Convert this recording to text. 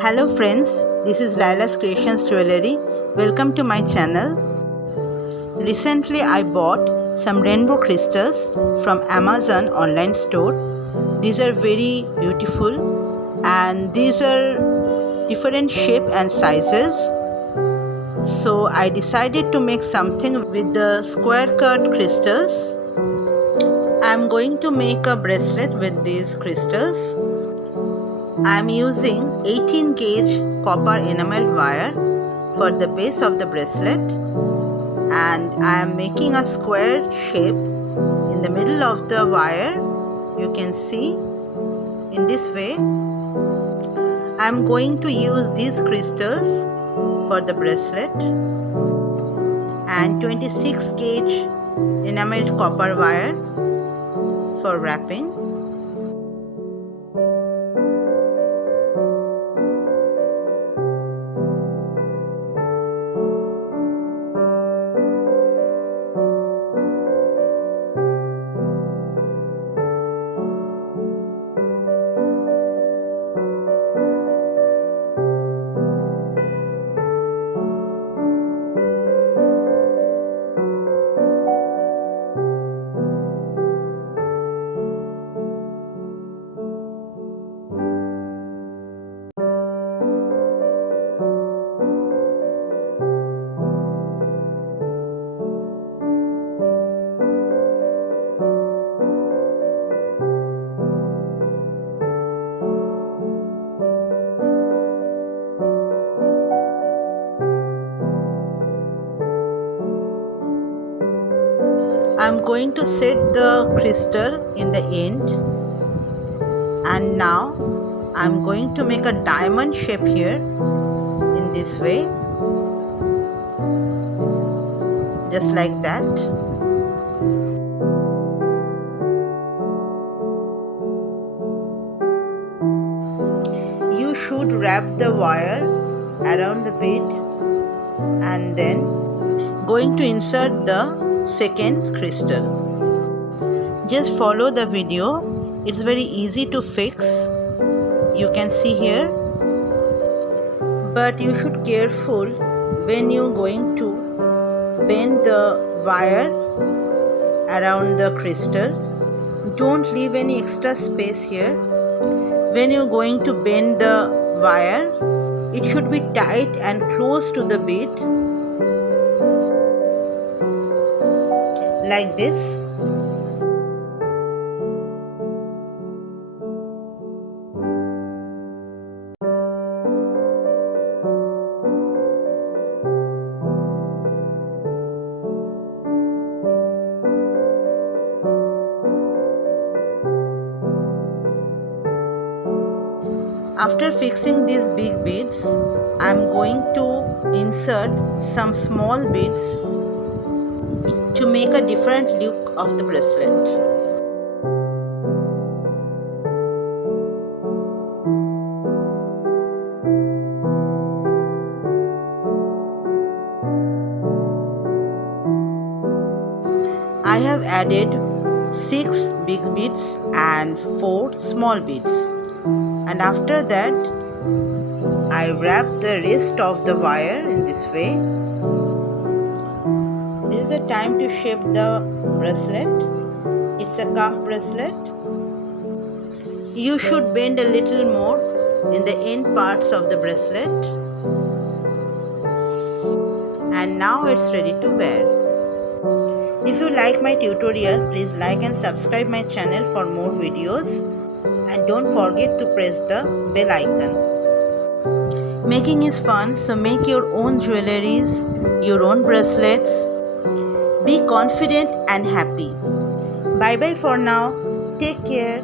Hello friends, this is Laila's Creations Jewellery. Welcome to my channel. Recently I bought some rainbow crystals from Amazon online store. These are very beautiful and these are different shape and sizes. So I decided to make something with the square cut crystals. I am going to make a bracelet with these crystals. I am using 18 gauge copper enameled wire for the base of the bracelet, and I am making a square shape in the middle of the wire. You can see in this way. I am going to use these crystals for the bracelet and 26 gauge enameled copper wire for wrapping. I'm going to set the crystal in the end, and now I'm going to make a diamond shape here in this way, just like that. You should wrap the wire around the bead and then going to insert the second crystal. Just follow the video. It's very easy to fix. You can see here, but you should careful when you're going to bend the wire around the crystal. Don't leave any extra space here. When you're going to bend the wire, it should be tight and close to the bead, like this. After fixing these big beads, I am going to insert some small beads to make a different look of the bracelet. I have added 6 big beads and 4 small beads. And after that, I wrap the rest of the wire in this way. This is the time to shape the bracelet. It's a cuff bracelet. You should bend a little more in the end parts of the bracelet. And now it's ready to wear. If you like my tutorial, please like and subscribe my channel for more videos. And don't forget to press the bell icon. Making is fun, so make your own jewelleries, your own bracelets. Be confident and happy. Bye bye for now. Take care.